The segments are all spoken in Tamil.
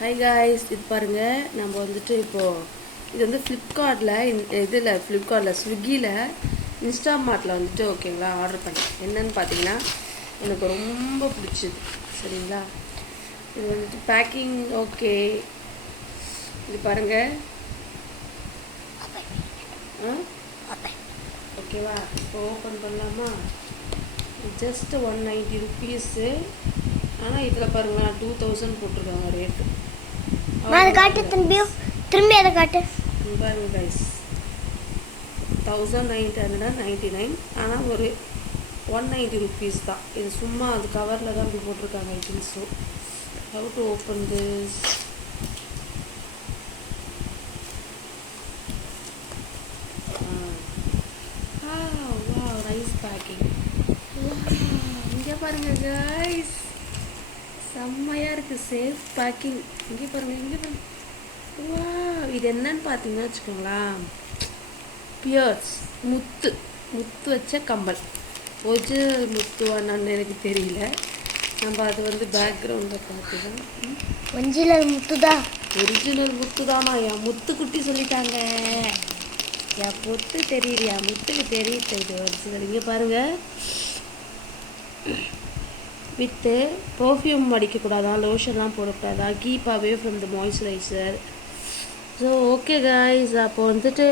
ஹாய் காய்ஸ், இது பாருங்கள். நம்ம வந்துட்டு இப்போது இது வந்து ஃப்ளிப்கார்ட்டில் ஸ்விக்கியில் இன்ஸ்டாமார்ட்டில் வந்துட்டு ஓகேங்களா ஆர்டர் பண்ணேன். என்னன்னு பார்த்தீங்கன்னா எனக்கு ரொம்ப பிடிச்சது. சரிங்களா, இது வந்துட்டு பேக்கிங் ஓகே. இது பாருங்கள். ஓகேவா, இப்போ ஓப்பன் பண்ணலாமா? Just 190 rupees. ஆனால் இதில் பாருங்களேன் 2000 போட்டிருக்காங்க ரேட்டு. அதை காட்டு, திரும்பி அதை காட்டு பாருங்க கைஸ், 1999. ஆனால் ஒரு 190 ருபீஸ் தான். இது சும்மா அது கவரில் தான் இப்படி போட்டிருக்காங்க. I think so. How to open this? Nice packing. இங்கே பாருங்க கைஸ், செம்மையாக இருக்குது. Safe packing. இங்கே பாருங்கள். வா, இது என்னன்னு பார்த்தீங்கன்னா வச்சுக்கோங்களேன், பியர்ஸ் முத்து வச்ச கம்பல். ஒரிஜினல் முத்துவானான்னு எனக்கு தெரியல. நம்ம அது வந்து பேக்ரவுண்டில் பார்த்துதான். ஒரிஜினல் முத்து தாமா. என் முத்துக்குட்டி சொல்லிட்டாங்க. என் பொத்து தெரியுது, என் முத்துக்கு தெரியுது இது ஒரிஜினல். இங்கே பாருங்கள், வித்து பர்ஃப்யூம் அடிக்கக்கூடாதான், லோஷன்லாம் போடக்கூடாதான், keep away from the moisturiser. So okay guys, அப்போ வந்துட்டு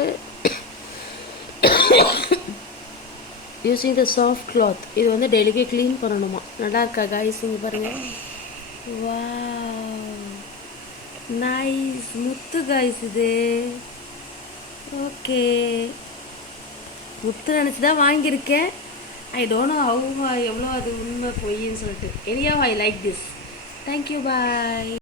யூஸிங் த சாஃப்ட் கிளாத். இது வந்து டெய்லிக்கு க்ளீன் பண்ணணுமா. நல்லா இருக்கா காய்ஸ்? இங்கே பாருங்கள். வா, நைஸ் முத்து காய்ஸ். இது ஓகே, முத்து நினச்சி தான் வாங்கியிருக்கேன். ஐ டோன்ட் நோ எவ்வளோ அது உண்மை பொய்ன்னு சொல்லிட்டு. Anyway I like this. Thank you, bye.